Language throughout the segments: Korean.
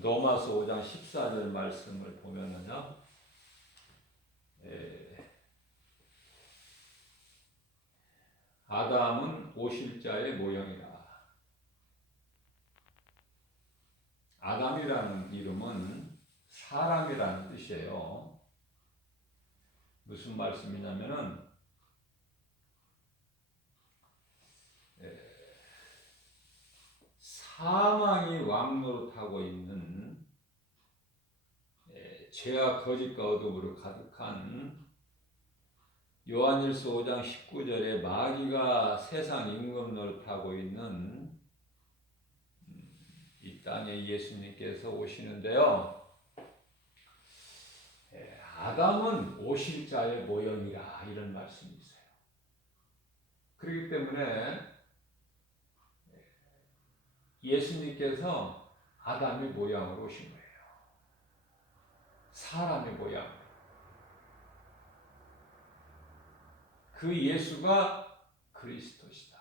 로마서 5장 14절 말씀을 보면은요, 아담은 오실자의 모형이라. 아담이라는 이름은 사람이라는 뜻이에요. 무슨 말씀이냐면은 사망이 왕노릇하고 있는 죄와 거짓과 어둠으로 가득한 요한일서 5장 19절에 마귀가 세상 임금 노릇하고 있는 이 땅에 예수님께서 오시는데요. 아담은 오실 자의 모형이라 이런 말씀이 있어요. 그렇기 때문에 예수님께서 아담의 모양으로 오신 거예요. 사람의 모양. 그 예수가 그리스도시다.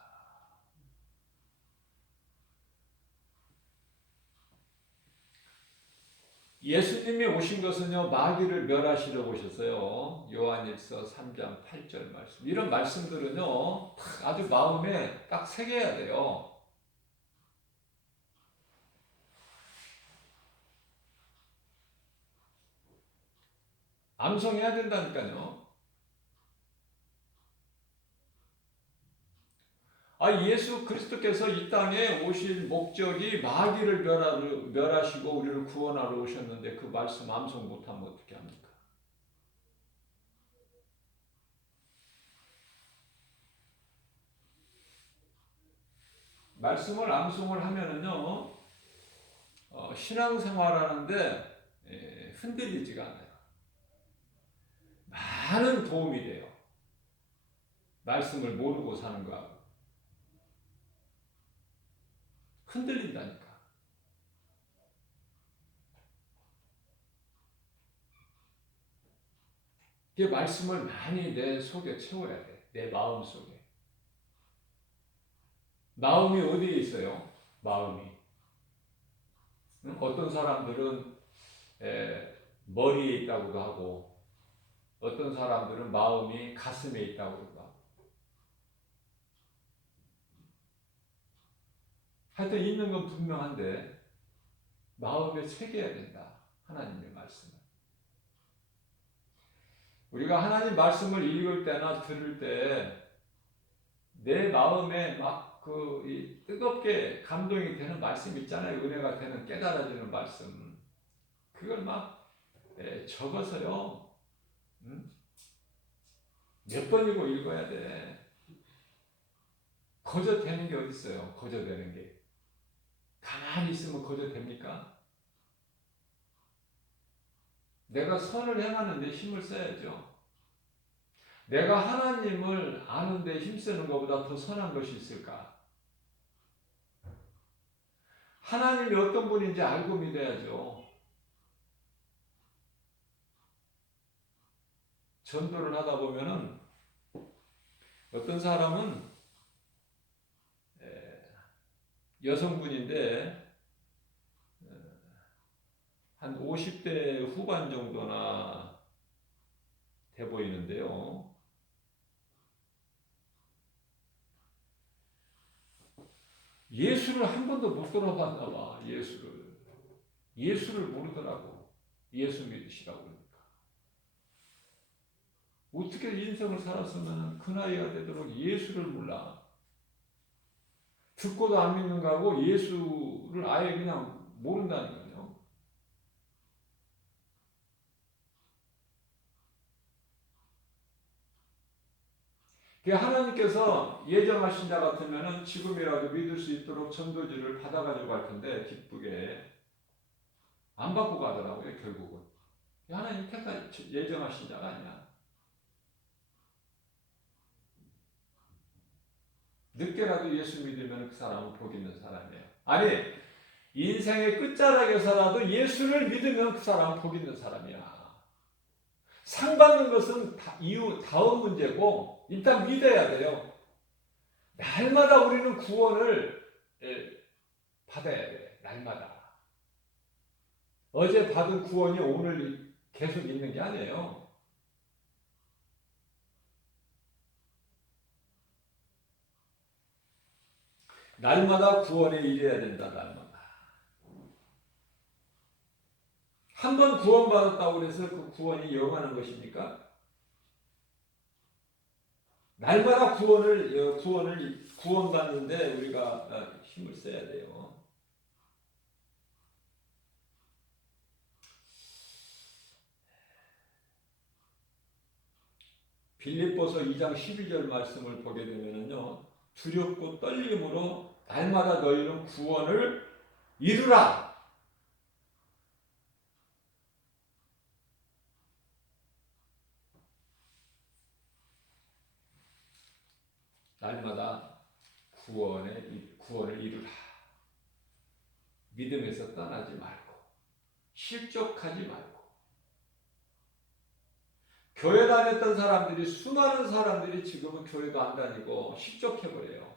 예수님이 오신 것은요, 마귀를 멸하시러 오셨어요. 요한일서 3장 8절 말씀. 이런 말씀들은요, 아주 마음에 딱 새겨야 돼요. 암송해야 된다니까요. 예수 그리스도께서 이 땅에 오실 목적이 마귀를 멸하시고 우리를 구원하러 오셨는데 그 말씀 암송 못하면 어떻게 합니까? 말씀을 암송을 하면은요, 신앙생활하는데 흔들리지가 않아요. 많은 도움이 돼요. 말씀을 모르고 사는 거하고. 흔들린다니까. 그 말씀을 많이 내 속에 채워야 돼. 내 마음 속에. 마음이 어디에 있어요? 마음이. 어떤 사람들은 머리에 있다고도 하고, 어떤 사람들은 마음이 가슴에 있다고도 하고. 하여튼 있는 건 분명한데 마음에 새겨야 된다. 하나님의 말씀을. 우리가 하나님 말씀을 읽을 때나 들을 때 내 마음에 막 뜨겁게 감동이 되는 말씀 있잖아요. 은혜가 되는 깨달아지는 말씀. 그걸 막 적어서요. 몇 번이고 읽어야 돼. 거저 되는 게 어디 있어요? 거저 되는 게. 가만히 있으면 거저 됩니까? 내가 선을 행하는데 힘을 써야죠. 내가 하나님을 아는데 힘쓰는 것보다 더 선한 것이 있을까? 하나님이 어떤 분인지 알고 믿어야죠. 전도를 하다 보면은 어떤 사람은 여성분인데 한 50대 후반 정도나 돼 보이는데요. 예수를 한 번도 못 들어봤나 봐. 예수를 모르더라고. 예수 믿으시라고 그러니까. 어떻게 인생을 살았으면 그 나이가 되도록 예수를 몰라. 듣고도 안 믿는 거하고 예수를 아예 그냥 모른다는 거예요. 하나님께서 예정하신 자 같으면 지금이라도 믿을 수 있도록 전도지를 받아가지고 갈 텐데 기쁘게 안 받고 가더라고요. 결국은 하나님께서 예정하신 자가 아니야. 늦게라도 예수 믿으면 그 사람은 복 있는 사람이에요. 아니, 인생의 끝자락에서라도 예수를 믿으면 그 사람은 복 있는 사람이야. 상 받는 것은 다음 문제고 일단 믿어야 돼요. 날마다 우리는 구원을 받아야 돼. 날마다. 어제 받은 구원이 오늘 계속 있는 게 아니에요. 날마다 구원에 이래야 된다. 날마다. 한 번 구원받았다고 해서 그 구원이 영원한 것입니까? 날마다 구원받는데 우리가 힘을 써야 돼요. 빌립보서 2장 12절 말씀을 보게 되면요, 두렵고 떨림으로 날마다 너희는 구원을 이루라. 날마다 구원을 이루라. 믿음에서 떠나지 말고, 실족하지 말고. 교회 다녔던 사람들이, 수많은 사람들이 지금은 교회도 안 다니고 실족해버려요.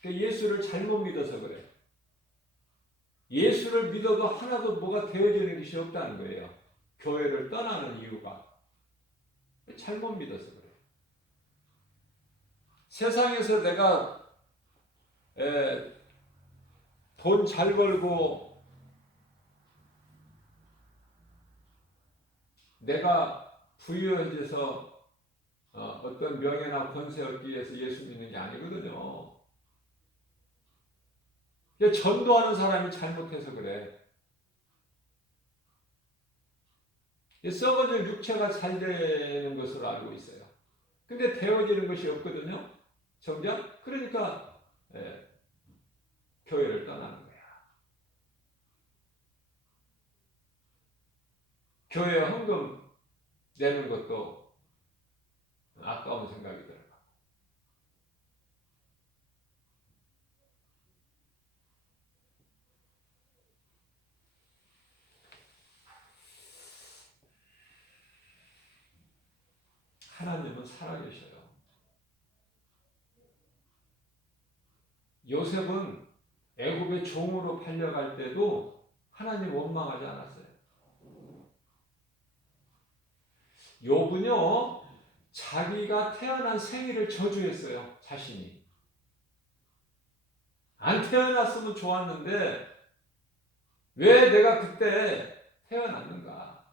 그러니까 예수를 잘못 믿어서 그래요. 예수를 믿어도 하나도 뭐가 되어지는 것이 없다는 거예요. 교회를 떠나는 이유가. 잘못 믿어서 그래요. 세상에서 내가 돈 잘 벌고 내가 부유해져서 어떤 명예나 권세 얻기 위해서 예수 믿는 게 아니거든요. 전도하는 사람이 잘못해서 그래. 썩어질 육체가 잘 되는 것으로 알고 있어요. 근데 되어지는 것이 없거든요. 정작 그러니까 교회를 떠나는 거야. 교회 헌금 내는 것도 아까운 생각이 들어요. 하나님은 살아계셔요. 요셉은 애굽의 종으로 팔려갈 때도 하나님 원망하지 않았어요. 욥은요, 자기가 태어난 생일을 저주했어요. 자신이. 안 태어났으면 좋았는데 왜 내가 그때 태어났는가?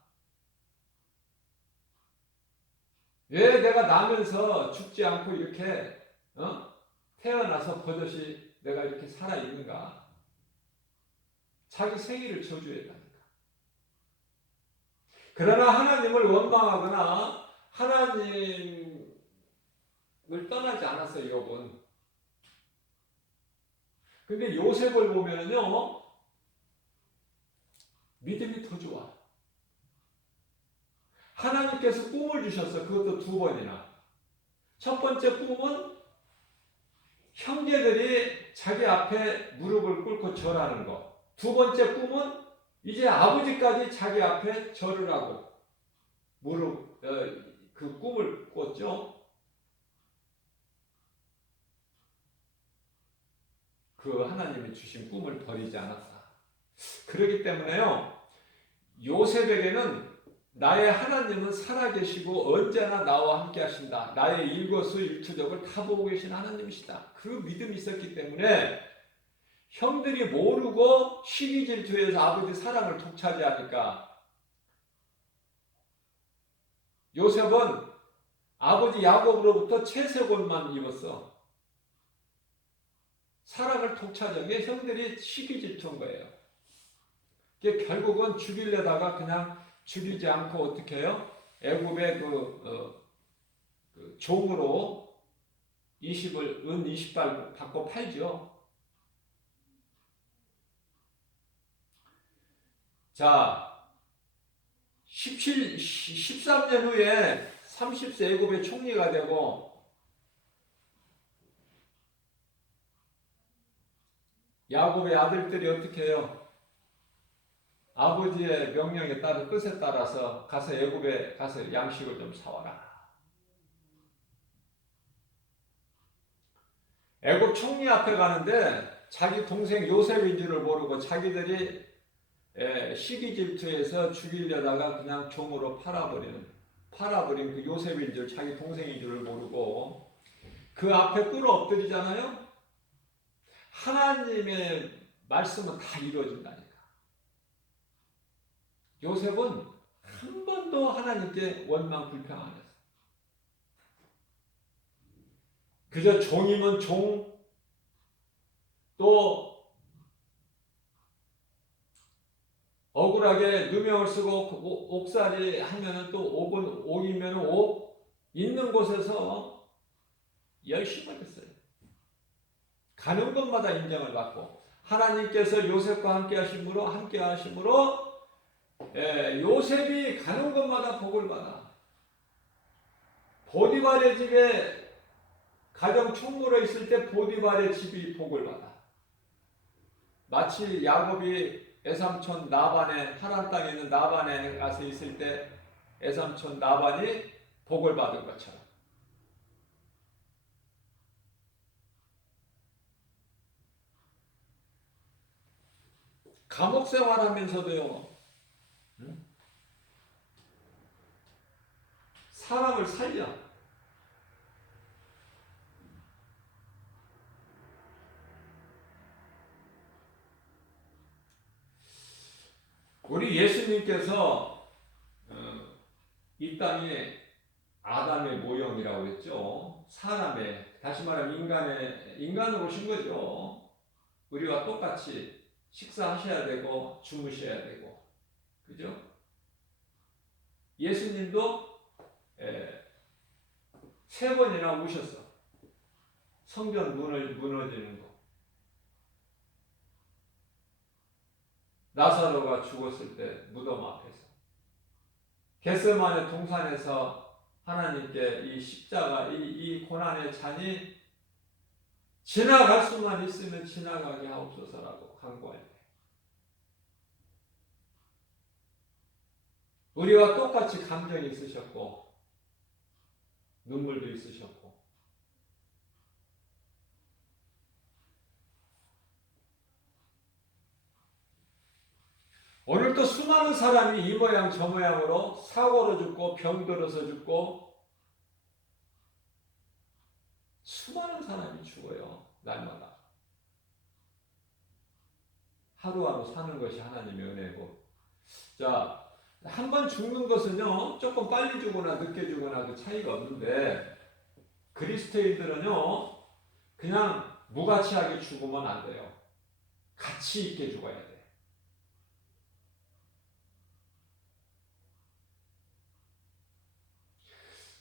왜 내가 나면서 죽지 않고 이렇게 태어나서 버젓이 내가 이렇게 살아있는가? 자기 생일을 저주했다니까. 그러나 하나님을 원망하거나 하나님을 떠나지 않았어요, 욥은. 근데 요셉을 보면요, 믿음이 더 좋아. 하나님께서 꿈을 주셨어. 그것도 2번이나. 첫 번째 꿈은 형제들이 자기 앞에 무릎을 꿇고 절하는 거. 2번째 꿈은 이제 아버지까지 자기 앞에 절을 하고 그 꿈을 꿨죠. 그 하나님이 주신 꿈을 버리지 않았다. 그렇기 때문에요, 요셉에게는 나의 하나님은 살아계시고 언제나 나와 함께 하신다. 나의 일거수일투족을 다 보고 계신 하나님이시다. 그 믿음이 있었기 때문에 형들이 모르고 시기질투해서 아버지 사랑을 독차지하니까 요셉은 아버지 야곱으로부터 채색옷만 입었어. 사랑을 독차지한 게 형들이 시기질투한 거예요. 결국은 죽이려다가 그냥 죽이지 않고 어떻게 해요? 애굽의 그 종으로 은 20발 받고 팔죠. 자, 13년 후에 30세 애굽의 총리가 되고 야곱의 아들들이 어떻게 해요? 아버지의 명령에 따라 뜻에 따라서 가서 애굽에 가서 양식을 좀 사와라. 애굽 총리 앞에 가는데 자기 동생 요셉인 줄을 모르고 자기들이 시기 질투해서 죽이려다가 그냥 종으로 팔아버린 그 요셉인 줄, 자기 동생인 줄을 모르고 그 앞에 꿇어 엎드리잖아요. 하나님의 말씀은 다 이루어진다니까. 요셉은 한 번도 하나님께 원망 불평 안 했어. 그저 종이면 종, 또 억울하게 누명을 쓰고 옥살이 하면은 또 옥이면 옥 있는 곳에서 열심히 했어요. 가는 곳마다 인정을 받고 하나님께서 요셉과 함께 하심으로 요셉이 가는 곳마다 복을 받아. 보디발의 집에 가정 총무로 있을 때 보디발의 집이 복을 받아. 마치 야곱이 애삼촌 나반의 하란 땅에 있는 나반에 가서 있을 때 애삼촌 나반이 복을 받은 것처럼. 감옥 생활하면서도요, 사람을 살려. 우리 예수님께서 이 땅에 아담의 모형이라고 했죠. 사람의, 다시 말하면 인간으로 오신 거죠. 우리와 똑같이 식사하셔야 되고 주무셔야 되고, 그죠? 예수님도 3번이나 우셨어. 성전 무너지는 거. 나사로가 죽었을 때 무덤 앞에서. 겟세마네 동산에서 하나님께 이 십자가, 이 고난의 잔이 지나갈 수만 있으면 지나가게 하옵소서라고 간구할 때. 우리와 똑같이 감정이 있으셨고, 눈물도 있으셨고, 오늘도 수많은 사람이 이 모양 저 모양으로 사고로 죽고 병들어서 죽고 수많은 사람이 죽어요. 날마다. 하루하루 사는 것이 하나님의 은혜고. 자, 한 번 죽는 것은요, 조금 빨리 죽거나 늦게 죽거나 그 차이가 없는데 그리스도인들은요, 그냥 무가치하게 죽으면 안 돼요. 가치 있게 죽어야 돼.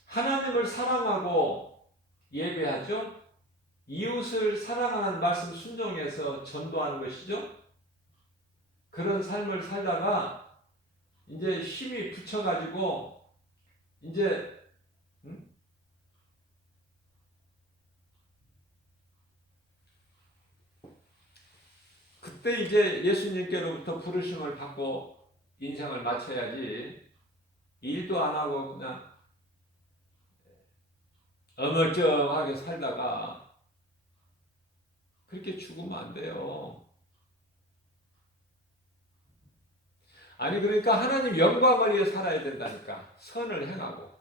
하나님을 사랑하고 예배하죠. 이웃을 사랑하는 말씀 순종해서 전도하는 것이죠. 그런 삶을 살다가 이제 힘이 붙여가지고 이제 그때 이제 예수님께로부터 부르심을 받고 인생을 마쳐야지, 일도 안 하고 그냥 어물쩡하게 살다가 그렇게 죽으면 안 돼요. 아니, 그러니까 하나님 영광을 위해 살아야 된다니까. 선을 행하고.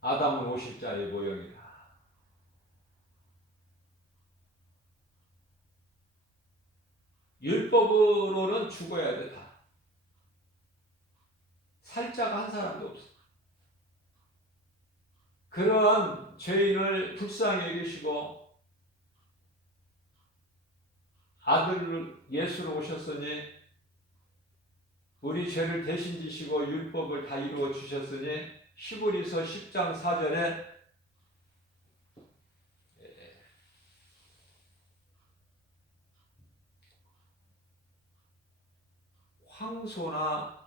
아담은 50자의 모형이다. 율법으로는 죽어야 돼, 다. 살자가 한 사람도 없어. 그러한 죄인을 불쌍히 여기시고 아들 예수로 오셨으니 우리 죄를 대신 지시고 율법을 다 이루어 주셨으니 히브리서 10장 4절에 황소나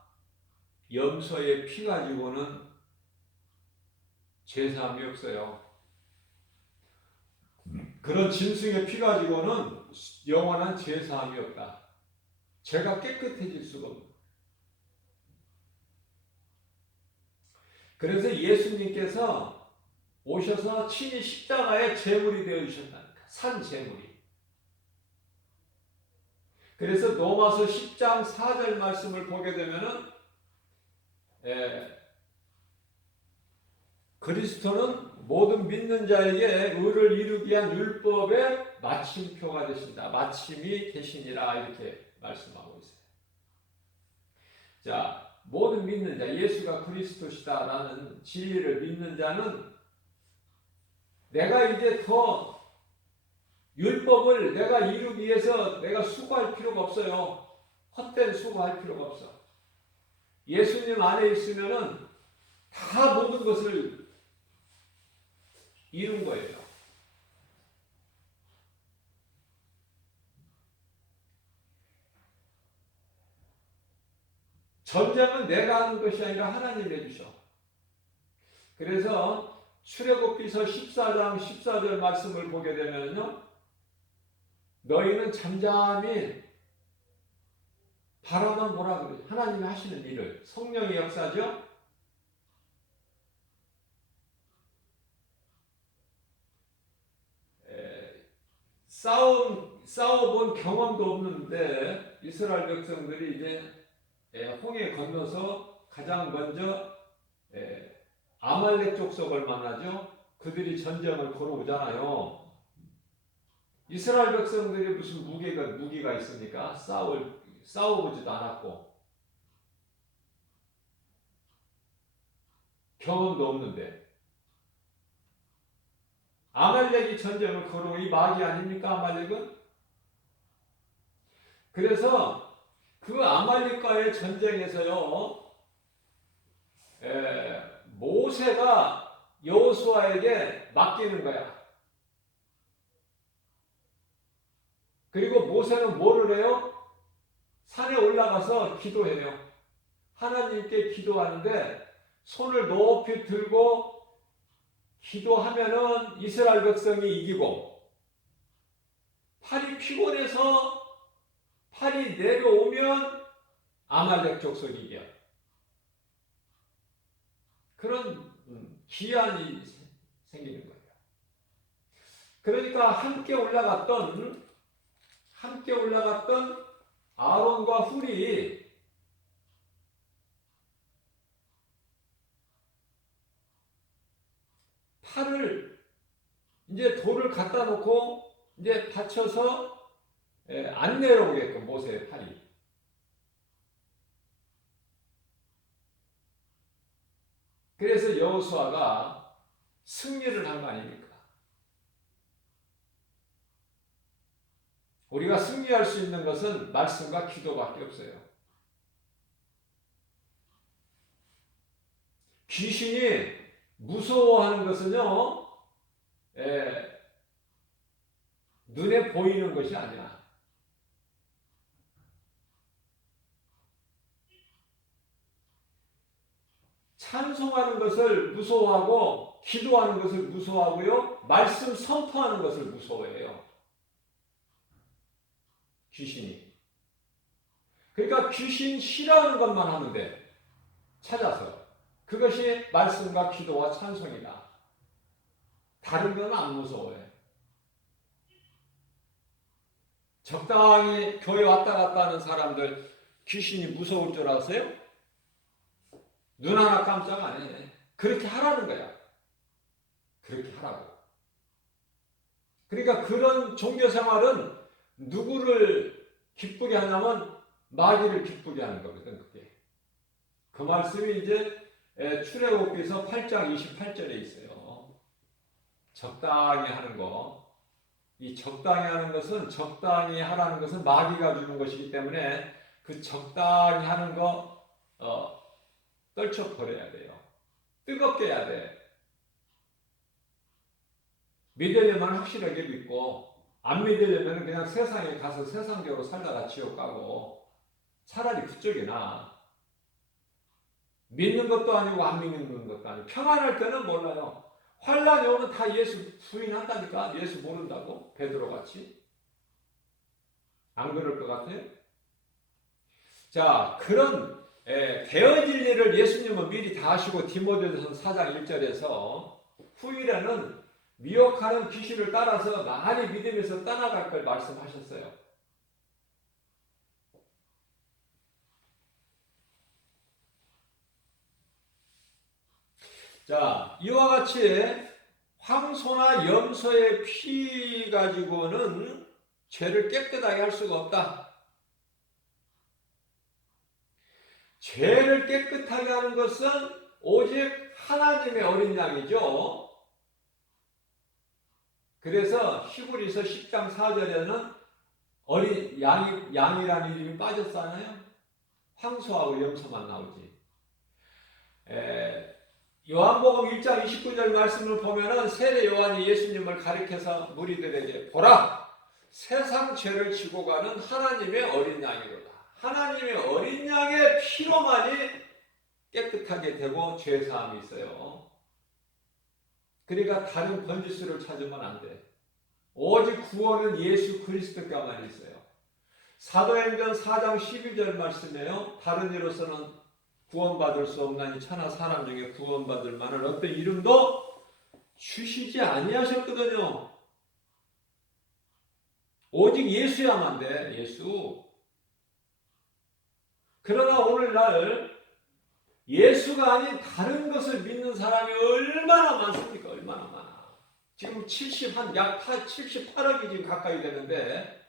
염소의 피 가지고는 제사함이 없어요. 그런 짐승의 피 가지고는 영원한 제사함이 없다. 죄가 깨끗해질 수가 없다. 그래서 예수님께서 오셔서 친히 십자가의 제물이 되어주셨다니까. 산 제물이. 그래서 로마서 10장 4절 말씀을 보게 되면은 그리스도는 모든 믿는 자에게 의를 이루기 위한 율법의 마침표가 되신다. 마침이 되시니라 이렇게 말씀하고 있어요. 자, 모든 믿는 자, 예수가 그리스도시다라는 진리를 믿는 자는 내가 이제 더 율법을 내가 이루기 위해서 내가 수고할 필요가 없어요. 헛된 수고할 필요가 없어. 예수님 안에 있으면은 다 모든 것을 이룬 거예요. 전쟁은 내가 하는 것이 아니라 하나님이 해주셔. 그래서 출애굽기서 14장 14절 말씀을 보게 되면요, 너희는 잠잠히 바라만 보라 그래요. 하나님이 하시는 일을. 성령의 역사죠. 싸워본 경험도 없는데 이스라엘 백성들이 이제 홍해 건너서 가장 먼저 아말렉 족속을 만나죠. 그들이 전쟁을 걸어오잖아요. 이스라엘 백성들이 무슨 무기가 있습니까? 싸워보지도 않았고 경험도 없는데 아말렉이 전쟁을 걸어온 이 마귀 아닙니까? 아말렉은? 그래서 그 아말렉과의 전쟁에서요, 모세가 여호수아에게 맡기는 거야. 그리고 모세는 뭐를 해요? 산에 올라가서 기도해요. 하나님께 기도하는데 손을 높이 들고 기도하면은 이스라엘 백성이 이기고, 팔이 피곤해서 팔이 내려오면 아말렉 족속이 이겨. 그런 기한이 생기는 거예요. 그러니까 함께 올라갔던 아론과 훌이 팔을 이제 돌을 갖다 놓고 이제 받쳐서 안 내려오게끔 모세의 팔이. 그래서 여호수아가 승리를 한 거 아닙니까? 우리가 승리할 수 있는 것은 말씀과 기도밖에 없어요. 귀신이 무서워하는 것은요, 눈에 보이는 것이 아니야. 찬송하는 것을 무서워하고 기도하는 것을 무서워하고요, 말씀 선포하는 것을 무서워해요. 귀신이. 그러니까 귀신 싫어하는 것만 하면 돼. 찾아서. 그것이 말씀과 기도와 찬송이다. 다른 건 안 무서워해. 적당히 교회 왔다 갔다 하는 사람들 귀신이 무서울 줄 아세요? 눈 하나 깜짝 안 해. 그렇게 하라는 거야. 그렇게 하라고. 그러니까 그런 종교 생활은 누구를 기쁘게 하냐면 마귀를 기쁘게 하는 거거든, 그게. 그 말씀이 이제 출애굽기서 8장 28절에 있어요. 적당히 하는 거. 이 적당히 하는 것은, 적당히 하라는 것은 마귀가 주는 것이기 때문에 그 적당히 하는 거 떨쳐버려야 돼요. 뜨겁게 해야 돼. 믿으려면 확실하게 믿고, 안 믿으려면 그냥 세상에 가서 세상적으로 살다가 지옥 가고, 차라리 그쪽이 나아. 믿는 것도 아니고 안 믿는 것도 아니고, 평안할 때는 몰라요. 환란이 오면 다 예수 부인한다니까. 예수 모른다고, 베드로 같이. 안 그럴 것 같아요? 자, 그런 되어질 일을 예수님은 미리 다 하시고 디모데전서 4장 1절에서 후일에는 미혹하는 귀신을 따라서 많이 믿음에서 떠나갈 걸 말씀하셨어요. 자, 이와 같이 황소나 염소의 피 가지고는 죄를 깨끗하게 할 수가 없다. 죄를 깨끗하게 하는 것은 오직 하나님의 어린 양이죠. 그래서 히브리서 10장 4절에는 어린 양이라는 이름이 빠졌잖아요. 황소하고 염소만 나오지. 요한복음 1장 29절 말씀을 보면은 세례 요한이 예수님을 가리켜서 무리들에게 보라, 세상 죄를 지고 가는 하나님의 어린 양이로다. 하나님의 어린 양의 피로만이 깨끗하게 되고 죄 사함이 있어요. 그러니까 다른 번지수를 찾으면 안 돼. 오직 구원은 예수 그리스도께만 있어요. 사도행전 4장 12절 말씀이에요. 다른 이로서는 구원받을 수 없나니 천하 사람 중에 구원받을 만한 어떤 이름도 주시지 아니하셨거든요. 오직 예수야만 돼. 예수. 그러나 오늘날 예수가 아닌 다른 것을 믿는 사람이 얼마나 많습니까? 얼마나 많아. 지금 약 78억이 지금 가까이 되는데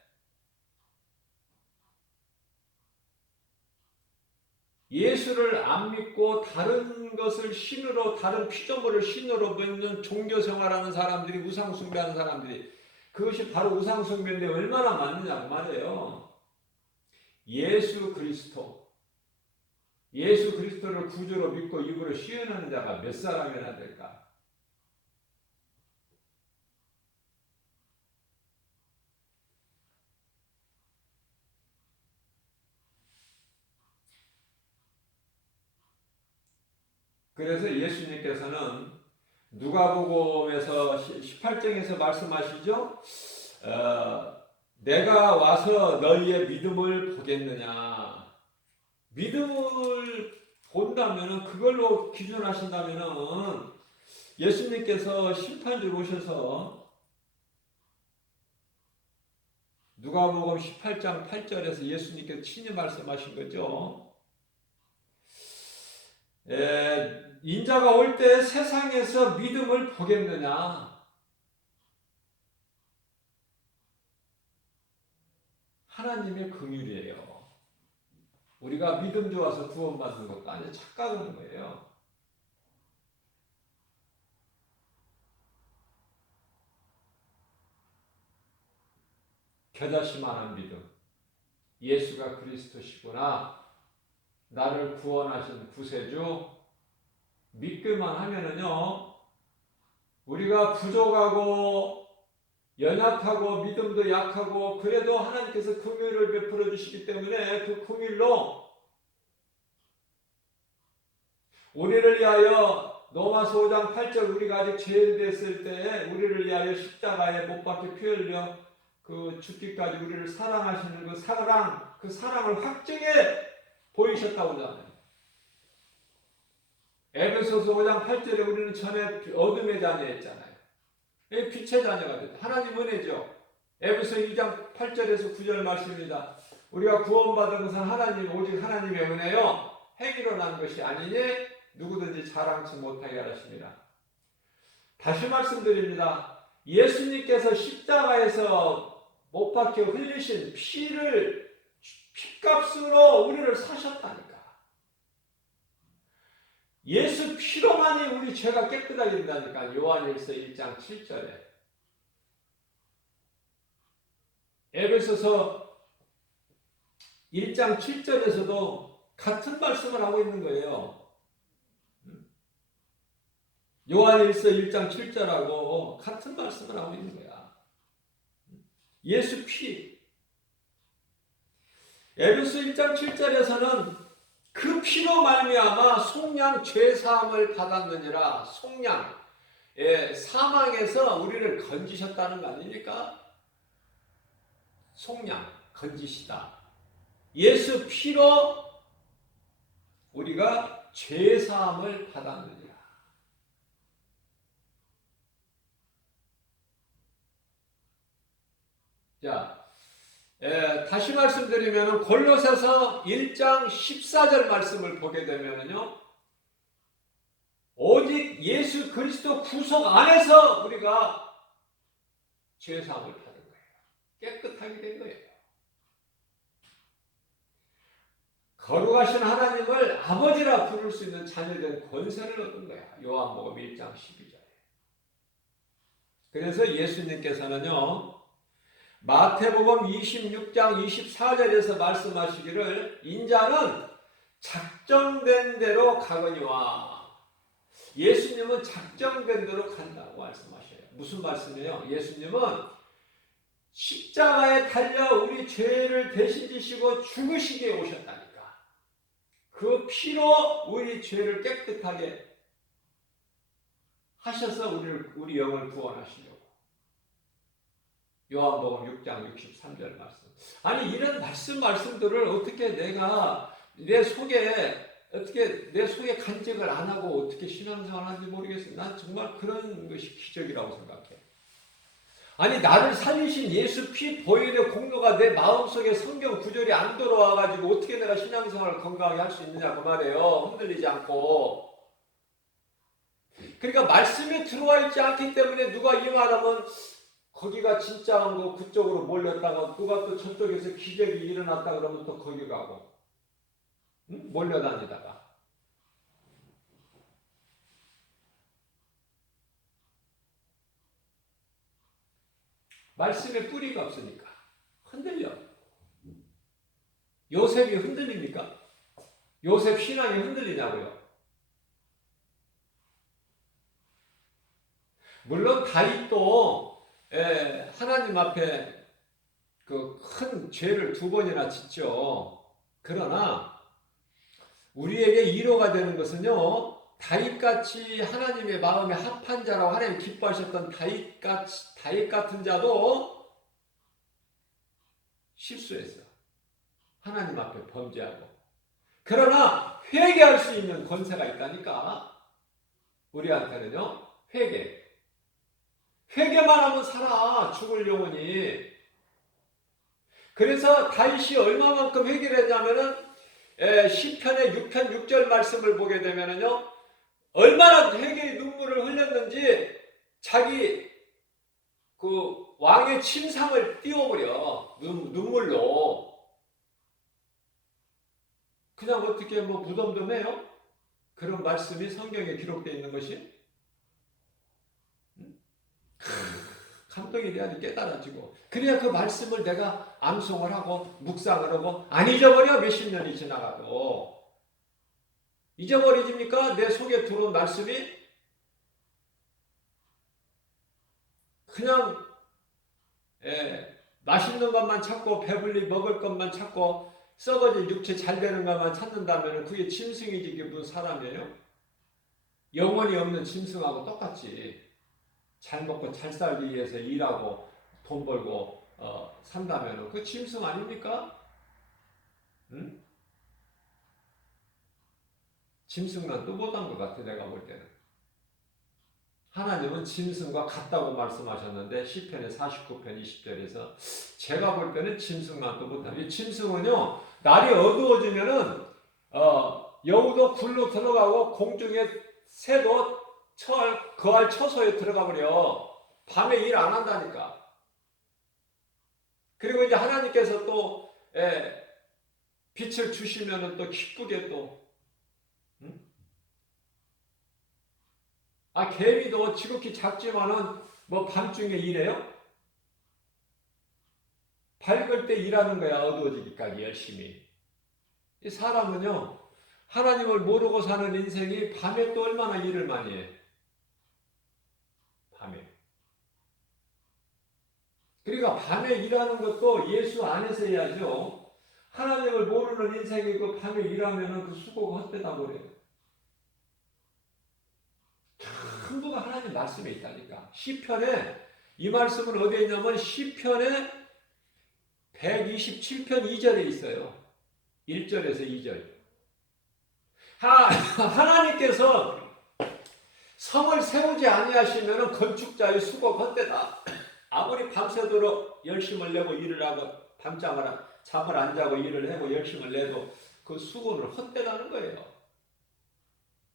예수를 안 믿고 다른 것을 신으로, 다른 피조물을 신으로 믿는 종교생활하는 사람들이, 우상숭배하는 사람들이, 그것이 바로 우상숭배인데 얼마나 많느냐 그 말이에요. 예수 그리스도를 구주로 믿고 입으로 시인하는 자가 몇 사람이나 될까? 그래서 예수님께서는 누가복음에서 18장에서 말씀하시죠. 내가 와서 너희의 믿음을 보겠느냐. 믿음을 본다면, 그걸로 기준하신다면 예수님께서 심판주로 오셔서 누가복음 18장 8절에서 예수님께서 친히 말씀하신 거죠. 인자가 올 때 세상에서 믿음을 보겠느냐. 하나님의 긍휼이에요. 우리가 믿음 좋아서 구원받는 것도 아니에요. 착각하는 거예요. 겨자씨만한 믿음. 예수가 그리스도시구나. 나를 구원하신 구세주. 믿기만 하면은요, 우리가 부족하고 연약하고 믿음도 약하고 그래도 하나님께서 긍휼을 베풀어 주시기 때문에 그 긍휼로 우리를 위하여 로마서 5장 8절 우리가 아직 죄인됐을 때 우리를 위하여 십자가에 못 박혀 피 흘려 그 죽기까지 우리를 사랑하시는 그 사랑을 확증해 보이셨다고 하잖아요. 에베소서 5장 8절에 우리는 전에 어둠의 자녀였잖아요. 빛의 자녀가 됐다. 하나님 은혜죠. 에베소 2장 8절에서 9절 말씀입니다. 우리가 구원받은 것은 오직 하나님의 은혜요. 행위로 난 것이 아니니 누구든지 자랑치 못하게 하십니다. 다시 말씀드립니다. 예수님께서 십자가에서 못 박혀 흘리신 피값으로 우리를 사셨다니까. 예수 피로만이 우리 죄가 깨끗하게 된다니까. 요한일서 1장 7절에. 에베소서 1장 7절에서도 같은 말씀을 하고 있는 거예요. 요한일서 1장 7절하고 같은 말씀을 하고 있는 거야. 예수 피. 에베소 1장 7절에서는 그 피로 말미암아 속량 죄사함을 받았느니라. 속량, 사망에서 우리를 건지셨다는 거 아닙니까? 속량, 건지시다. 예수 피로 우리가 죄사함을 받았느니라. 자, 다시 말씀드리면 골로새서 1장 14절 말씀을 보게 되면요, 오직 예수 그리스도 구속 안에서 우리가 죄사함을 받은 거예요. 깨끗하게 된 거예요. 거룩하신 하나님을 아버지라 부를 수 있는 자녀된 권세를 얻은 거야. 요한복음 1장 12절에. 그래서 예수님께서는요, 마태복음 26장 24절에서 말씀하시기를 인자는 작정된 대로 가거니와, 예수님은 작정된 대로 간다고 말씀하셔요. 무슨 말씀이에요? 예수님은 십자가에 달려 우리 죄를 대신 지시고 죽으시기에 오셨다니까. 그 피로 우리 죄를 깨끗하게 하셔서 우리 영을 구원하시려고. 요한복음 6장 63절 말씀. 아니, 이런 말씀들을 어떻게 내가 내 속에 간직을 안 하고 어떻게 신앙생활 하는지 모르겠어요. 난 정말 그런 것이 기적이라고 생각해. 아니, 나를 살리신 예수 피 보혈의 공로가 내 마음속에 성경 구절이 안 들어와가지고 어떻게 내가 신앙생활을 건강하게 할 수 있느냐 그 말이에요. 흔들리지 않고. 그러니까 말씀이 들어와 있지 않기 때문에 누가 이 말하면 거기가 진짜한 거 그쪽으로 몰렸다가 누가 또 저쪽에서 기적이 일어났다 그러면 또 거기 가고, 응? 몰려다니다가. 말씀에 뿌리가 없으니까 흔들려. 요셉이 흔들립니까? 요셉 신앙이 흔들리냐고요? 물론 다윗도 하나님 앞에 그 큰 죄를 2번이나 짓죠. 그러나 우리에게 위로가 되는 것은요, 다윗같이 하나님의 마음에 합한 자라고 하나님 기뻐하셨던 다윗 같은 자도 실수했어. 하나님 앞에 범죄하고. 그러나 회개할 수 있는 권세가 있다니까. 우리한테는요, 회개만 하면 살아, 죽을 영혼이. 그래서 다윗이 얼마만큼 회개를 했냐면은 시편의 6편 6절 말씀을 보게 되면은요, 얼마나 회개의 눈물을 흘렸는지 자기 그 왕의 침상을 띄워버려. 눈물로. 그냥 어떻게 뭐 무덤덤해요? 그런 말씀이 성경에 기록되어 있는 것이 감동이 돼야지 깨달아지고, 그래야 그 말씀을 내가 암송을 하고 묵상을 하고 안 잊어버려. 몇십 년이 지나가도 잊어버리집니까? 내 속에 들어온 말씀이 그냥 맛있는 것만 찾고 배불리 먹을 것만 찾고 썩어질 육체 잘 되는 것만 찾는다면 그게 짐승이지, 그게 무슨 사람이에요? 영혼이 없는 짐승하고 똑같지. 잘 먹고 잘 살기 위해서 일하고 돈 벌고 산다면 그 짐승 아닙니까? 응? 짐승만 또 못한 것 같아, 내가 볼 때는. 하나님은 짐승과 같다고 말씀하셨는데 시편의 49편 20절에서 제가 볼 때는 짐승만 또 못한. 이 짐승은요, 날이 어두워지면은 여우도 굴로 들어가고 공중에 새도 거할 처소에 들어가 버려. 밤에 일 안 한다니까. 그리고 이제 하나님께서 또 빛을 주시면은 또 기쁘게 또, 응? 개미도 지극히 작지만은 뭐 밤중에 일해요? 밝을 때 일하는 거야, 어두워지기까지 열심히. 이 사람은요, 하나님을 모르고 사는 인생이 밤에 또 얼마나 일을 많이 해. 밤에. 그러니까 밤에 일하는 것도 예수 안에서 해야죠. 하나님을 모르는 인생이 그 밤에 일하면은 그 수고가 헛되다 버려요. 전부가 하나님 말씀에 있다니까. 시편에 이 말씀은 어디에 있냐면 시편의 127편 2절에 있어요. 1절에서 2절. 하나님께서 성을 세우지 아니하시면 건축자의 수고 헛되다. 아무리 밤새도록 열심을 내고 일을 하고 잠을 안 자고 일을 하고 열심을 내도 그 수고는 헛되다는 거예요.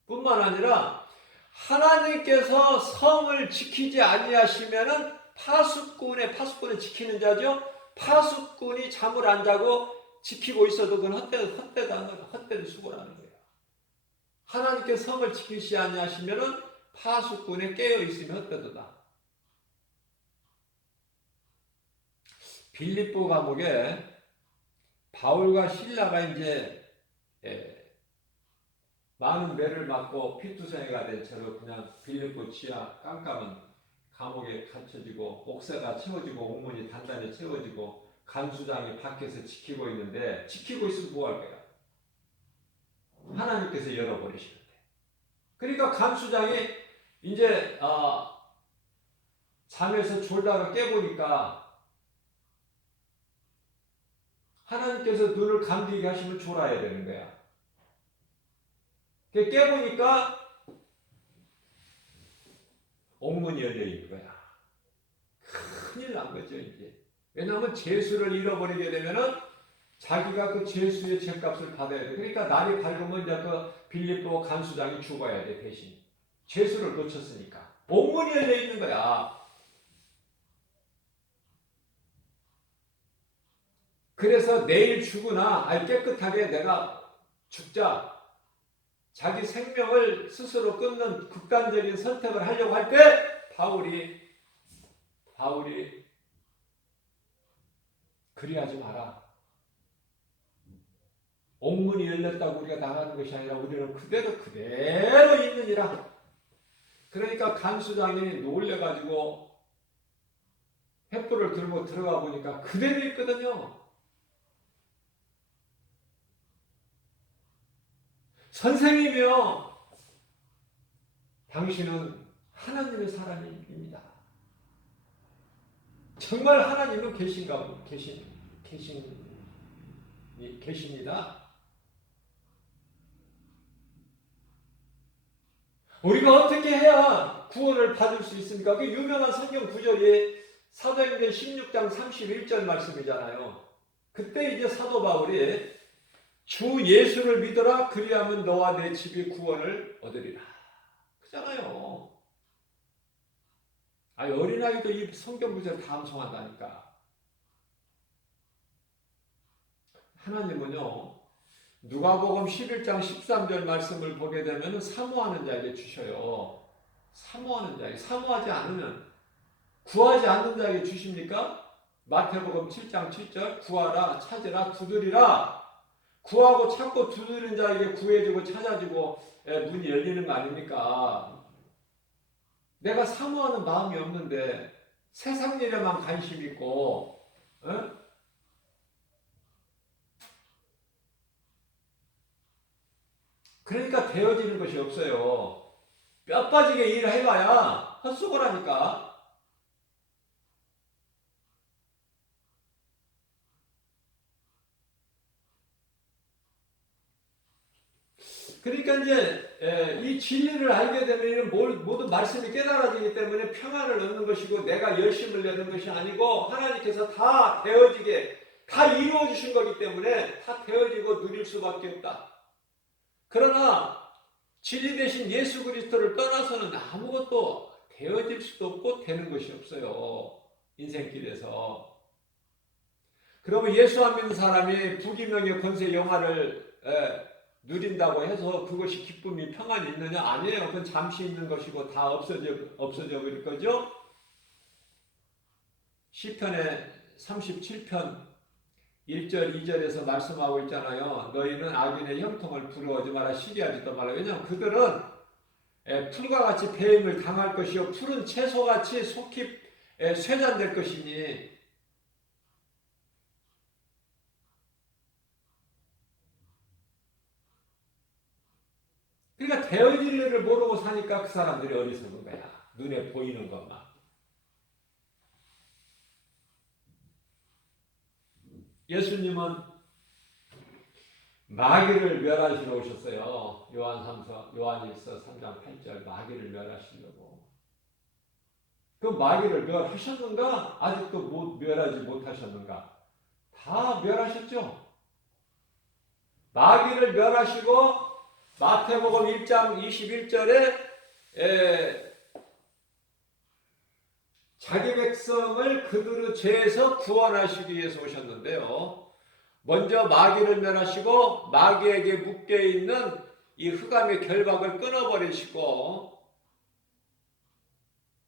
뿐만 아니라 하나님께서 성을 지키지 아니하시면은 파수꾼을 지키는 자죠. 파수꾼이 잠을 안 자고 지키고 있어도 그건 헛되다는 거예요. 헛된 수고라는 거예요. 하나님께서 성을 지키지 아니하시면은 파수꾼에 깨어 있으면 헛되도다. 빌립보 감옥에 바울과 실라가 이제 많은 매를 맞고 피투성이가 된 채로 그냥 빌립보 지하 깜깜한 감옥에 갇혀지고 옥새가 채워지고 옥문이 단단히 채워지고 간수장이 밖에서 지키고 있는데 지키고 있으면 뭐 할 거야? 하나님께서 열어버리시는데. 그러니까 간수장이 이제 잠에서 졸다가 깨보니까 하나님께서 눈을 감기게 하시면 졸아야 되는 거야. 깨보니까 옥문이 열려 있는 거야. 큰일 난 거죠, 이제. 왜냐하면 죄수를 잃어버리게 되면은 자기가 그 죄수의 죄값을 받아야 돼. 그러니까 날이 밝으면 이제 그 빌립보 간수장이 죽어야 돼, 대신. 죄수를 놓쳤으니까. 옥문이 열려 있는 거야. 그래서 내일 죽으나 깨끗하게 내가 죽자. 자기 생명을 스스로 끊는 극단적인 선택을 하려고 할 때 바울이 그리하지 마라. 옥문이 열렸다고 우리가 나가는 것이 아니라 우리는 그대로 있느니라. 그러니까 간수장이 놀래가지고 횃불을 들고 들어가 보니까 그대로 있거든요. 선생이며 당신은 하나님의 사람입니다. 정말 하나님은 계십니다. 우리가 어떻게 해야 구원을 받을 수 있습니까? 그 유명한 성경 구절이 사도행전 16장 31절 말씀이잖아요. 그때 이제 사도 바울이 주 예수를 믿어라 그리하면 너와 내 집이 구원을 얻으리라. 그잖아요. 어린아이도 이 성경 구절 다 암송한다니까. 하나님은요, 누가복음 11장 13절 말씀을 보게 되면 사모하는 자에게 주셔요. 사모하는 자에게. 사모하지 않으면, 구하지 않는 자에게 주십니까? 마태복음 7장 7절 구하라 찾으라 두드리라. 구하고 찾고 두드리는 자에게 구해지고 찾아지고 문이 열리는 거 아닙니까? 내가 사모하는 마음이 없는데 세상 일에만 관심 있고 그러니까 되어지는 것이 없어요. 뼈 빠지게 일해봐야 헛수고라니까. 그러니까 이제 이 진리를 알게 되면 모든 말씀이 깨달아지기 때문에 평안을 얻는 것이고 내가 열심을 내는 것이 아니고 하나님께서 다 되어지게 다 이루어 주신 거기 때문에 다 되어지고 누릴 수밖에 없다. 그러나 진리 대신 예수 그리스도를 떠나서는 아무것도 되어질 수도 없고 되는 것이 없어요. 인생길에서. 그러면 예수 안 믿는 사람이 부귀명예 권세 영화를 누린다고 해서 그것이 기쁨이 평안이 있느냐? 아니에요. 그건 잠시 있는 것이고 다 없어져 버릴 거죠. 시편의 37편 1절 2절에서 말씀하고 있잖아요. 너희는 악인의 형통을 부러워하지 마라. 시기하지도 마라. 왜냐하면 그들은 풀과 같이 배임을 당할 것이요 푸른 채소같이 속히 쇠잔될 것이니 그러니까 되어질 일을 모르고 사니까 그 사람들이 어리석은 거야. 눈에 보이는 것만. 예수님은 마귀를 멸하시러 오셨어요. 요한일서 3장 8절 마귀를 멸하시려고. 그 마귀를 멸하셨는가? 아직도 멸하지 못하셨는가? 다 멸하셨죠. 마귀를 멸하시고 마태복음 1장 21절에 자기 백성을 그들의 죄에서 구원하시기 위해서 오셨는데요. 먼저 마귀를 멸하시고 마귀에게 묶여있는 이 흑암의 결박을 끊어버리시고,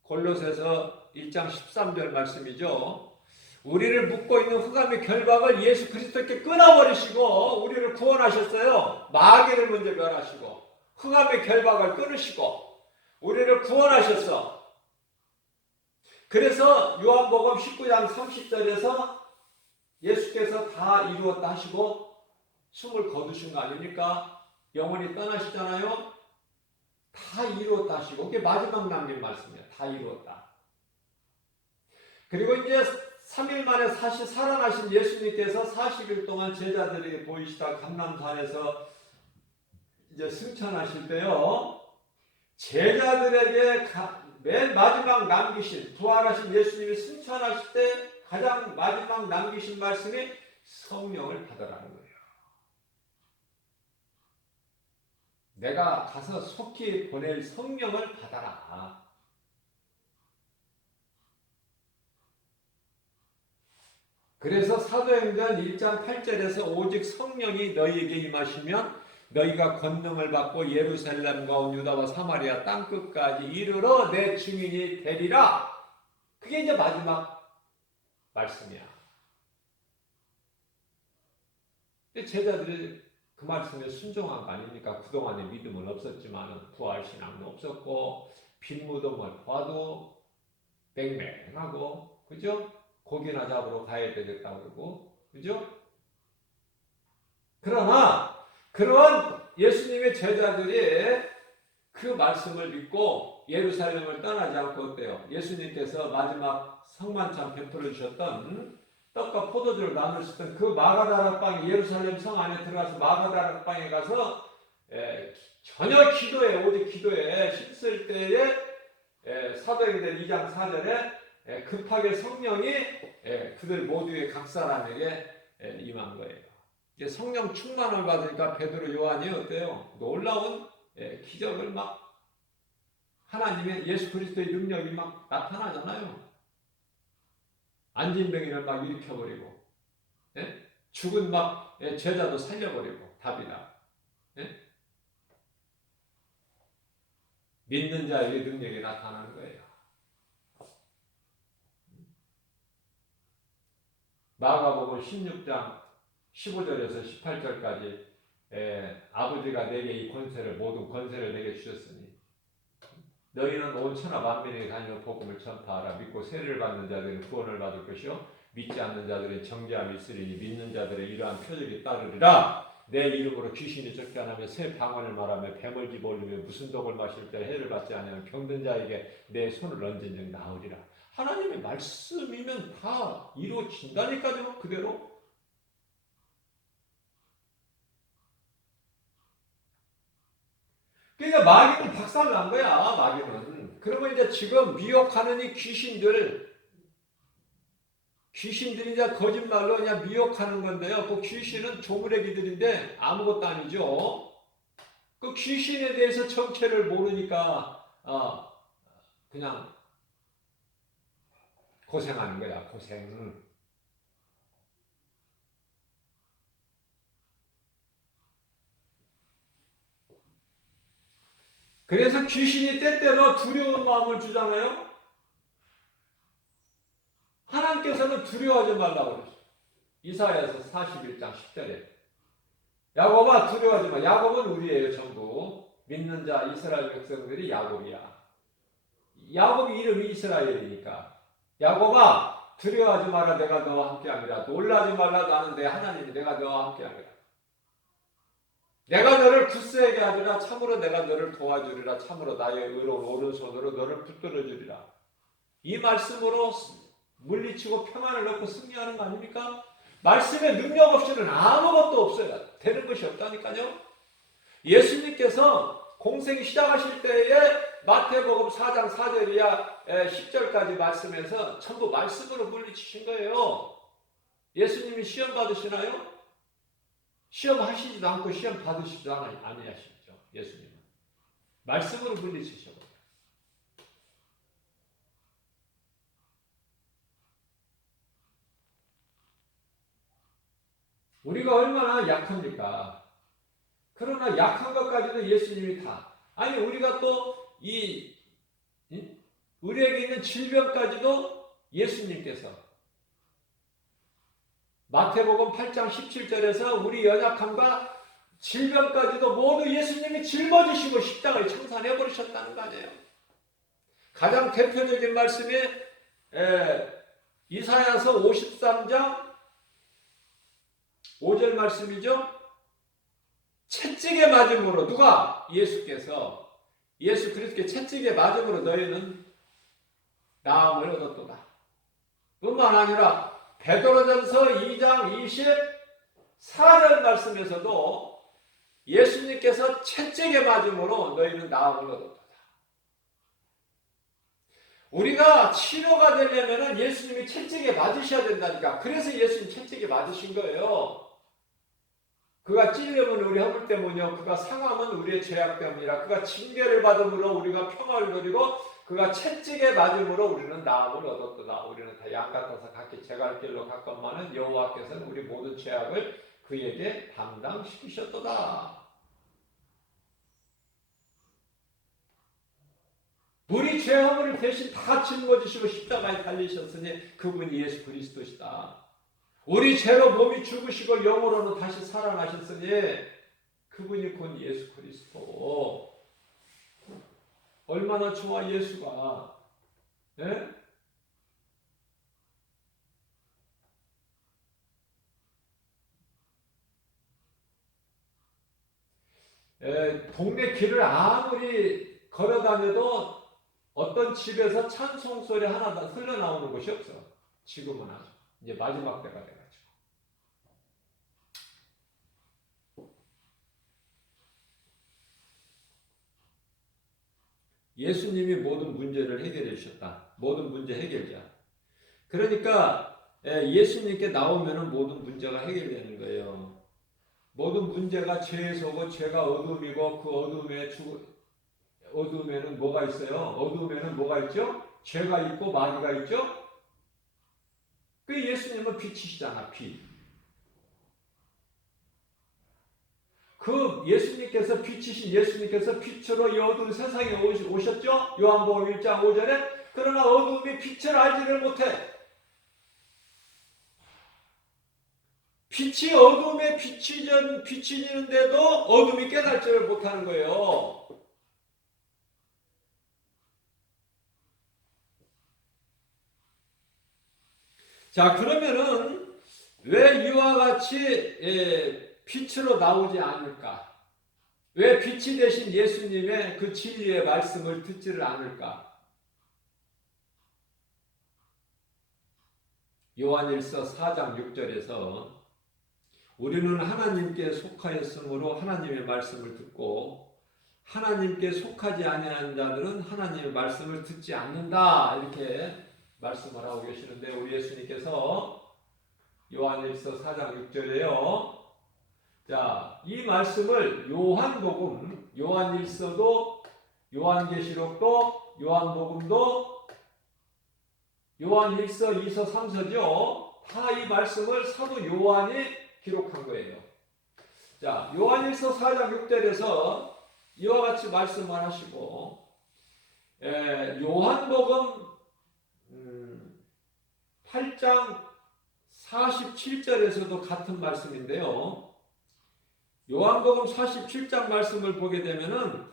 골로새서 1장 13절 말씀이죠. 우리를 묶고 있는 흑암의 결박을 예수 그리스도께 끊어버리시고 우리를 구원하셨어요. 마귀를 먼저 멸하시고 흑암의 결박을 끊으시고 우리를 구원하셨어. 그래서 요한복음 19장 30절에서 예수께서 다 이루었다 하시고 숨을 거두신 거 아닙니까? 영원히 떠나시잖아요. 다 이루었다 하시고, 그게 마지막 남긴 말씀이에요. 다 이루었다. 그리고 이제 3일 만에 살아나신 예수님께서 40일 동안 제자들에게 보이시다 감람산에서 이제 승천하실 때요, 제자들에게 맨 마지막 남기신, 부활하신 예수님이 승천하실 때 가장 마지막 남기신 말씀이 성령을 받으라는 거예요. 내가 가서 속히 보낼 성령을 받아라. 그래서 사도행전 1장 8절에서 오직 성령이 너희에게 임하시면 너희가 권능을 받고 예루살렘과 온 유다와 사마리아 땅끝까지 이르러 내 증인이 되리라. 그게 이제 마지막 말씀이야. 근데 제자들이 그 말씀에 순종한 거 아닙니까? 그동안에 믿음은 없었지만 부활신앙은 없었고 빈무덤을 봐도 맹맹하고, 그죠? 고기나 잡으러 가야 되겠다고 그러고, 그죠? 그러나 그런 예수님의 제자들이 그 말씀을 믿고 예루살렘을 떠나지 않고 어때요? 예수님께서 마지막 성만찬 베풀어 주셨던 떡과 포도주를 나눌 수 있던 그 마가다락방에, 예루살렘 성 안에 들어가서 마가다락방에 가서 전혀 기도에, 오직 기도에 힘쓸 때에 사도행전 2장 4절에 급하게 성령이 그들 모두의 각 사람에게 임한 거예요. 성령 충만을 받으니까 베드로, 요한이 어때요? 놀라운 기적을 막, 하나님의 예수 그리스도의 능력이 막 나타나잖아요. 안진병이를 막 일으켜버리고, 죽은 막 제자도 살려버리고, 답이다. 믿는 자에게 능력이 나타나는 거예요. 마가복음 16장 15절에서 18절까지 아버지가 내게 이 권세를, 모든 권세를 내게 주셨으니 너희는 온 천하 만민에게 다니며 복음을 전파하라. 믿고 세례를 받는 자들은 구원을 받을 것이요 믿지 않는 자들은 정죄함이 있으리니 믿는 자들의 이러한 표적이 따르리라. 내 이름으로 귀신이 쫓겨나며 새 방언을 말하며 뱀을 집어올리며 무슨 독을 마실 때 해를 받지 않으면 병든 자에게 내 손을 얹은 즉 나으리라. 하나님의 말씀이면 다 이루어진다니까요. 그대로. 그러니까 마귀는 박살난 거야. 마귀는. 그러면 이제 지금 미혹하는 이 귀신들이 이제 거짓말로 그냥 미혹하는 건데요. 그 귀신은 조물애기들인데 아무것도 아니죠. 그 귀신에 대해서 정체를 모르니까 그냥 고생하는 거야. 고생. 그래서 귀신이 때때로 두려운 마음을 주잖아요. 하나님께서는 두려워하지 말라고 그러죠. 이사야서 41장 10절에 야곱아 두려워하지 마. 야곱은 우리예요. 전부 믿는 자 이스라엘 백성들이 야곱이야. 야곱이 이름이 이스라엘이니까 야곱아 두려워하지 마라. 내가 너와 함께하리라. 놀라지 말라. 나는 내 하나님이 내가 너와 함께하리라. 내가 너를 굳세게 하리라. 참으로 내가 너를 도와주리라. 참으로 나의 의로운 오른손으로 너를 붙들어 주리라. 이 말씀으로 물리치고 평안을 얻고 승리하는 거 아닙니까? 말씀의 능력 없이는 아무것도 없어요. 되는 것이 없다니까요. 예수님께서 공생 시작하실 때에 마태복음 4장 4절이야 10절까지 말씀에서 전부 말씀으로 물리치신 거예요. 예수님이 시험 받으시나요? 시험 하시지도 않고 시험 받으시지도 아니하시죠. 예수님은 말씀으로 물리치셔. 우리가 얼마나 약합니까? 그러나 약한 것까지도 예수님이 다. 아니 우리가 또 우리에게 있는 질병까지도 예수님께서 마태복음 8장 17절에서 우리 연약함과 질병까지도 모두 예수님이 짊어지시고 십자가에 청산해 버리셨다는 거 아니에요. 가장 대표적인 말씀이 이사야서 53장 5절 말씀이죠. 채찍에 맞음으로 누가? 예수께서 예수 그리스도께 채찍에 맞음으로 너희는 나음을 얻었도다. 뿐만 아니라 베드로전서 2장 24절 말씀에서도 예수님께서 채찍에 맞음으로 너희는 나음을 얻었도다. 우리가 치료가 되려면 예수님이 채찍에 맞으셔야 된다니까. 그래서 예수님 채찍에 맞으신 거예요. 그가 찔림은 우리 허물 때문이요 그가 상함은 우리의 죄악 때문이라. 그가 징계를 받음으로 우리가 평화를 누리고 그가 채찍에 맞음으로 우리는 나음을 얻었도다. 우리는 다 양 같아서 각기 제갈 길로 갔건만은 여호와께서는 우리 모든 죄악을 그에게 담당시키셨도다. 우리 죄 허물을 대신 다 짊어지시고 십자가에 달리셨으니 그분이 예수 그리스도시다. 우리 죄로 몸이 죽으시고 영으로는 다시 살아나셨으니 그분이 곧 예수 그리스도. 얼마나 좋아 예수가. 예? 동네 길을 아무리 걸어다녀도 어떤 집에서 찬송 소리 하나 흘러나오는 곳이 없어. 지금은 아주 이제 마지막 때가 돼가지고. 예수님이 모든 문제를 해결해 주셨다. 모든 문제 해결자. 그러니까 예수님께 나오면 모든 문제가 해결되는 거예요. 모든 문제가 죄에서 오고 죄가 어둠이고 그 어둠에는 뭐가 있어요? 어둠에는 뭐가 있죠? 죄가 있고 마귀가 있죠? 그 예수님은 빛이시잖아. 빛. 그 예수님께서 빛이신 예수님께서 빛으로 이 어두운 세상에 오셨죠? 요한복음 1장 5절에. 그러나 어둠이 빛을 알지를 못해. 빛이 어둠에 비치는데도 어둠이 깨달지를 못하는 거예요. 자, 그러면은 왜 이와 같이 빛으로 나오지 않을까? 왜 빛이 되신 예수님의 그 진리의 말씀을 듣지를 않을까? 요한일서 4장 6절에서 우리는 하나님께 속하였으므로 하나님의 말씀을 듣고 하나님께 속하지 아니하는 자들은 하나님의 말씀을 듣지 않는다. 이렇게 말씀을 하고 계시는데 우리 예수님께서 요한일서 4장 6절에요. 자, 이 말씀을 요한복음, 요한일서도, 요한계시록도, 요한복음도, 요한일서, 2서, 3서죠. 다 이 말씀을 사도 요한이 기록한 거예요. 자, 요한일서 4장 6절에서 이와 같이 말씀을 하시고, 요한복음 8장 47절에서도 같은 말씀인데요. 요한복음 47장 말씀을 보게 되면은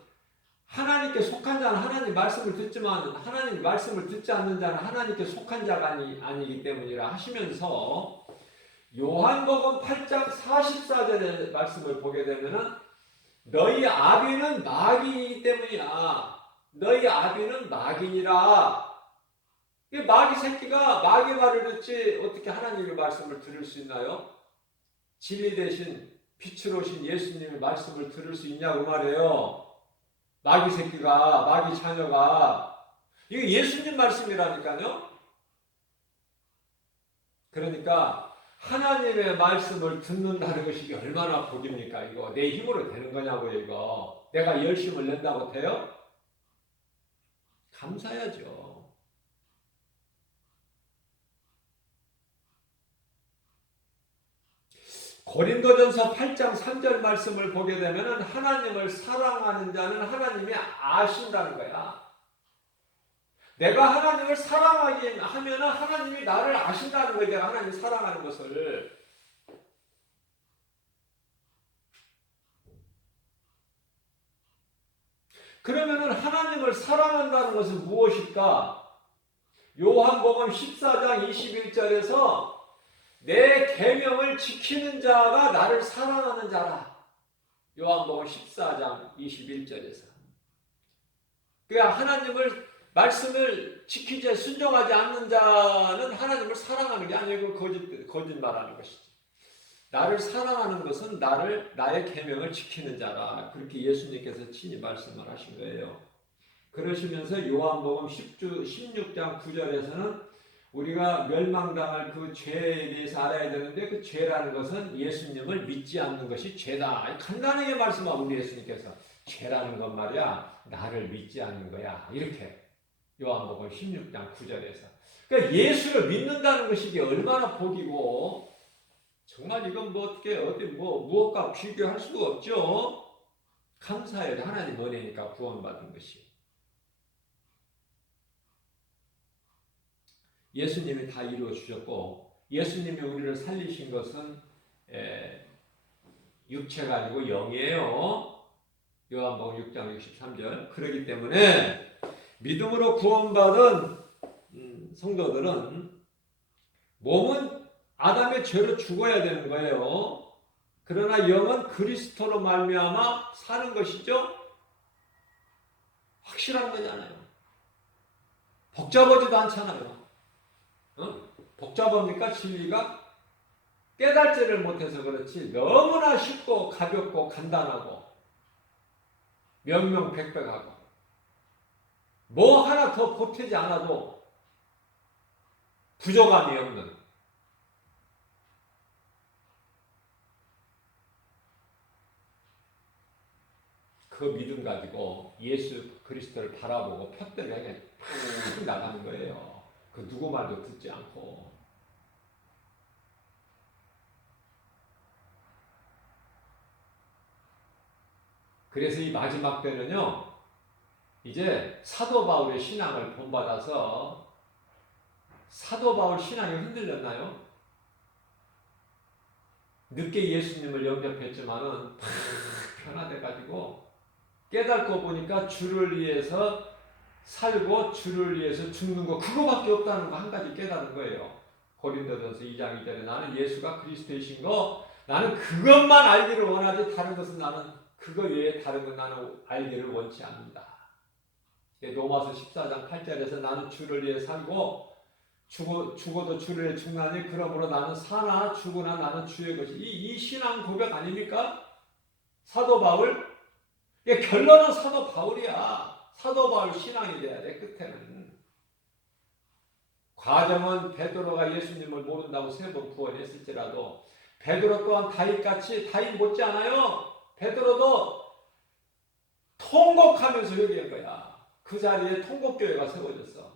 하나님께 속한 자는 하나님 말씀을 듣지만 하나님 말씀을 듣지 않는 자는 하나님께 속한 자가 아니기 때문이라 하시면서 요한복음 8장 44절의 말씀을 보게 되면은 너희 아비는 마귀이기 때문이야. 너희 아비는 마귀니라. 이 마귀 새끼가 마귀 말을 듣지 어떻게 하나님의 말씀을 들을 수 있나요? 진리 대신 빛으로 오신 예수님의 말씀을 들을 수 있냐고 말이에요. 마귀 새끼가, 마귀 자녀가. 이거 예수님 말씀이라니까요. 그러니까 하나님의 말씀을 듣는다는 것이 얼마나 복입니까? 이거 내 힘으로 되는 거냐고요. 이거 내가 열심을 낸다고 돼요? 감사해야죠. 고린도전서 8장 3절 말씀을 보게 되면 하나님을 사랑하는 자는 하나님이 아신다는 거야. 내가 하나님을 사랑하긴 하면 하나님이 나를 아신다는 거야. 내가 하나님을 사랑하는 것을. 그러면 하나님을 사랑한다는 것은 무엇일까? 요한복음 14장 21절에서 내 계명을 지키는 자가 나를 사랑하는 자라. 요한복음 14장 21절에서. 그러니까 하나님을 말씀을 지키지 순종하지 않는 자는 하나님을 사랑하는 게 아니고 거짓말하는 것이지. 나를 사랑하는 것은 나의 계명을 지키는 자라. 그렇게 예수님께서 친히 말씀을 하신 거예요. 그러시면서 요한복음 16장 9절에서는 우리가 멸망당할 그 죄에 대해서 알아야 되는데 그 죄라는 것은 예수님을 믿지 않는 것이 죄다. 간단하게 말씀하고 우리 예수님께서 죄라는 건 말이야 나를 믿지 않는 거야. 이렇게 요한복음 16장 9절에서. 그러니까 예수를 믿는다는 것이 이게 얼마나 복이고 정말 이건 뭐 어떻게 어디 무엇과 비교할 수가 없죠. 감사해요. 하나님 은혜니까 구원받은 것이. 예수님이 다 이루어 주셨고 예수님이 우리를 살리신 것은 육체가 아니고 영이에요. 요한복음 6장 63절. 그렇기 때문에 믿음으로 구원받은 성도들은 몸은 아담의 죄로 죽어야 되는 거예요. 그러나 영은 그리스도로 말미암아 사는 것이죠. 확실한 거잖아요. 복잡하지도 않잖아요. 복잡합니까? 진리가? 깨달지를 못해서 그렇지 너무나 쉽고 가볍고 간단하고 명명백백하고 뭐 하나 더 보태지 않아도 부족함이 없는 그 믿음 가지고 예수 그리스도를 바라보고 푯대로 그냥 팍 나가는 거예요. 그 누구 말도 듣지 않고. 그래서 이 마지막 때는요, 이제 사도 바울의 신앙을 본받아서 사도 바울 신앙이 흔들렸나요? 늦게 예수님을 영접했지만은 팍 변화돼가지고 깨닫고 보니까 주를 위해서 살고 주를 위해서 죽는 거 그거밖에 없다는 거 한 가지 깨달은 거예요. 고린도전서 2장 2절에 나는 예수가 그리스도이신 거 나는 그것만 알기를 원하지 다른 것은 나는 그거 외에 다른 건 나는 알기를 원치 않는다. 로마서 14장 8절에서 나는 주를 위해 살고 죽어도 주를 위해 죽나니 그러므로 나는 사나 죽으나 나는 주의 것이 이 신앙 고백 아닙니까? 사도 바울? 결론은 사도 바울이야. 사도 바울 신앙이 돼야 돼. 끝에는. 과정은 베드로가 예수님을 모른다고 3번 구원했을지라도 베드로 또한 다윗같이 다윗 못지않아요. 베드로도 통곡하면서 회개한 거야. 그 자리에 통곡교회가 세워졌어.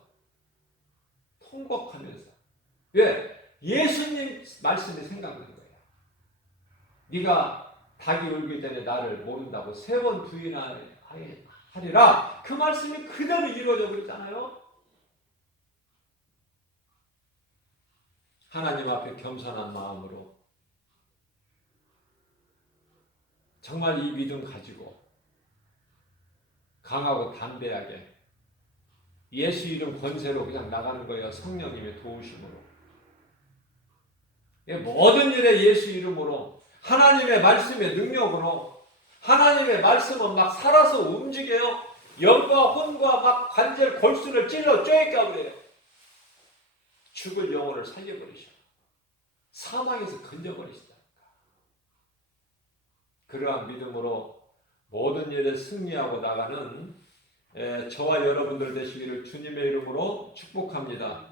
통곡하면서. 왜? 예수님 말씀이 생각나는 거야. 네가 닭이 울기 전에 나를 모른다고 3번 부인하리라. 그 말씀이 그대로 이루어져 버렸잖아요. 하나님 앞에 겸손한 마음으로 정말 이 믿음 가지고 강하고 담대하게 예수 이름 권세로 그냥 나가는 거예요. 성령님의 도우심으로. 모든 일에 예수 이름으로 하나님의 말씀의 능력으로 하나님의 말씀은 막 살아서 움직여요. 영과 혼과 막 관절 골수를 찔러 쪼개까 그래요. 죽을 영혼을 살려버리셔. 사망에서 건져버리시다. 그러한 믿음으로 모든 일에 승리하고 나가는 저와 여러분들 되시기를 주님의 이름으로 축복합니다.